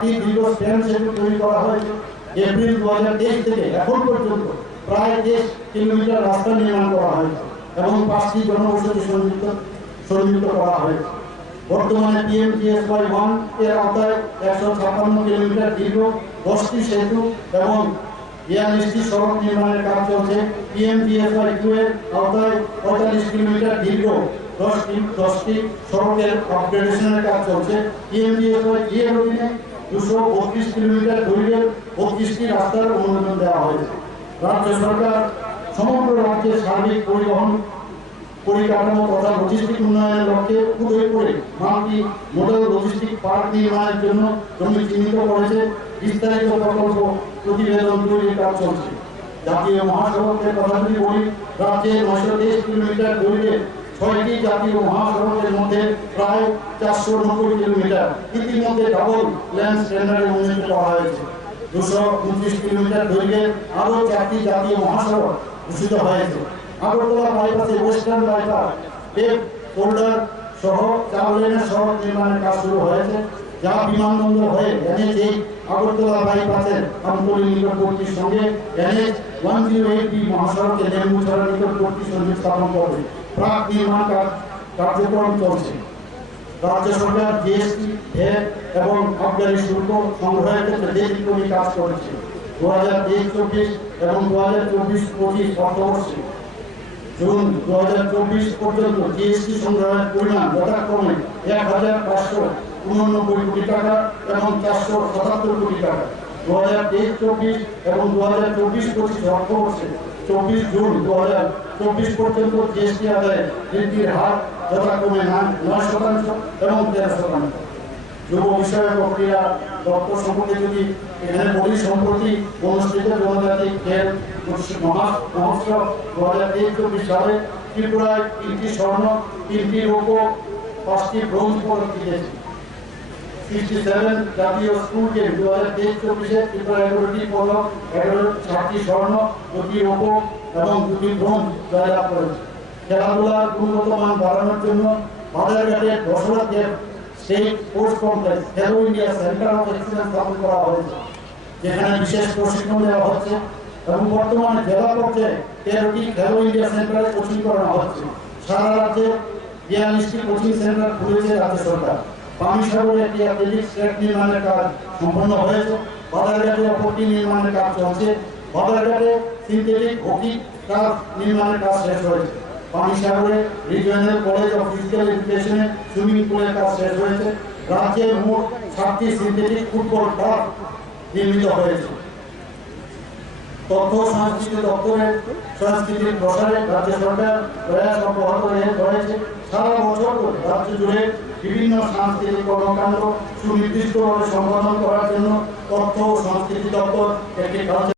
দীর্ঘ স্প্যান সেতু তৈরি করা হয়েছে। এপ্রিল 2023 থেকে এখন পর্যন্ত প্রায় 30 কিলোমিটার রাস্তা নির্মাণ করা হয়েছে এবং 5টি জনবসতি সংযুক্ত করা হয়েছে। বর্তমানে PMGSY-1 এর আওতায় 156 কিলোমিটার দীর্ঘ 10টি সেতু এবং 42টি সড়ক নির্মাণের কাজ চলছে। PMGSY-2 এর আওতায় 45 কিলোমিটার দীর্ঘ 10টি সড়কের আপগ্রেডেশনের কাজ চলছে। PMGSY-3 এর অধীনে 232 কিলোমিটার দৈর্ঘ্যের 32টি রাস্তার অনুমোদন দেওয়া হয়েছে। রাজ্য সরকার সমগ্র রাজ্যের সার্বিক পরিবহন পরিকাঠামো তথা লজিস্টিক উন্নয়নের লক্ষ্যে উদয়পুরে মাল্টি মডেল লজিস্টিক পার্ক নির্মাণের জন্য জমি চিহ্নিত করেছে। বিস্তারিত প্রকল্প প্রতিবেদন তৈরির কাজ চলছে। জাতীয় মহাসড়কের কথা যদি বলি, রাজ্যে 923 কিলোমিটার দৈর্ঘ্যের 6টি জাতীয় মহাসড়কের মধ্যে প্রায় 490 কিলোমিটার ইতিমধ্যে ডাবল লেন স্ট্যান্ডার্ডে উন্নীত করা হয়েছে। 229 কিলোমিটার দৈর্ঘ্যের আরও 4টি জাতীয় মহাসড়ক ঘোষিত হয়েছে। আগরতলা বাইপাসে ওয়েস্টার্ন বাইপাস টেপ হোল্ডার সহ 4 লেনের সড়ক নির্মাণের কাজ শুরু হয়েছে, যা বিমানবন্দর হয়ে NH8 আগরতলা বাইপাসের আমতলী নিকটবর্তীর সঙ্গে NH108B মহাসড়কে লেম্বুছড়া নিকটবর্তী সংযোগ স্থাপন করবে। প্রাক নির্মাণ কার্যক্রম চলছে। রাজ্য সরকার GST, ভ্যাট এবং আবগারি শুল্ক সংগ্রহের ক্ষেত্রে দেশব্যাপী কাজ করেছে। 2023-24 এবং 2024-25 অর্থবর্ষে জুন 2024 পর্যন্ত GST সংগ্রহের পরিমাণ যথাক্রমে 1,589 কোটি টাকা এবং 477 কোটি টাকা। 2023-24 এবং 2024-25 অর্থবর্ষে 24 জুন 2024 পর্যন্ত GST আদায়ে বৃদ্ধির হার যথাক্রমে 9% এবং 13%। যুব বিষয়ক প্রক্রিয়া দপ্তর সম্পর্কে যদি এখানে বলি, সম্প্রতি অনুষ্ঠিত জনজাতি খেল মহোৎসব 2023-24 সালে ত্রিপুরায় 3টি স্বর্ণ, 3টি রৌপ্য, 5টি ব্রোঞ্জ পদক জিতেছে। 67 জাতীয় স্কুল গেম 2023-24 ত্রিপুরা 11টি পদক, 7টি স্বর্ণ, 2টি রৌপ্য এবং 2টি ব্রোঞ্জ জয়লাভ করেছে। খেলাধুলার গুণগত মান বাড়ানোর জন্য বাজারঘাটে দশরথ দেব স্টেট স্পোর্টস কমপ্লেক্স খেলো ইন্ডিয়া সেন্টার অফ এক্সিলেন্স স্থাপন করা হয়েছে, যেখানে বিশেষ প্রশিক্ষণ দেওয়া হচ্ছে এবং বর্তমানে জেলা পর্যায়ে 13টি খেলো ইন্ডিয়া সেন্টারে কোচিং করানো হচ্ছে। সারা রাজ্যে 42টি কোচিং সেন্টার খুলেছে রাজ্য সরকার। পানিসাগরে একটি অ্যাথলেটিক্স ট্র্যাক নির্মাণের কাজ সম্পন্ন হয়েছে। বাজারঘাটে অপরটি নির্মাণের কাজ চলছে। বাজারঘাটে সিনথেটিক হকি টার্ফ নির্মাণের কাজ শেষ হয়েছে। পানিসাগরে রিজিওনাল কলেজ অফ ফিজিক্যাল এডুকেশনে সুইমিং পুলের কাজ শেষ হয়েছে। রাজ্যে মোট 7টি সিনথেটিক ফুটবল টার্ফ নির্মিত হয়েছে। তথ্য সংস্কৃতি দপ্তরের সংস্কৃতির প্রসারে রাজ্য সরকার প্রয়াস অব্যাহত রয়েছে। সারা বছর ধরে রাজ্য জুড়ে বিভিন্ন সাংস্কৃতিক কর্মকাণ্ড সুনির্দিষ্টভাবে সম্পাদন করার জন্য তথ্য ও সংস্কৃতি দপ্তর একটি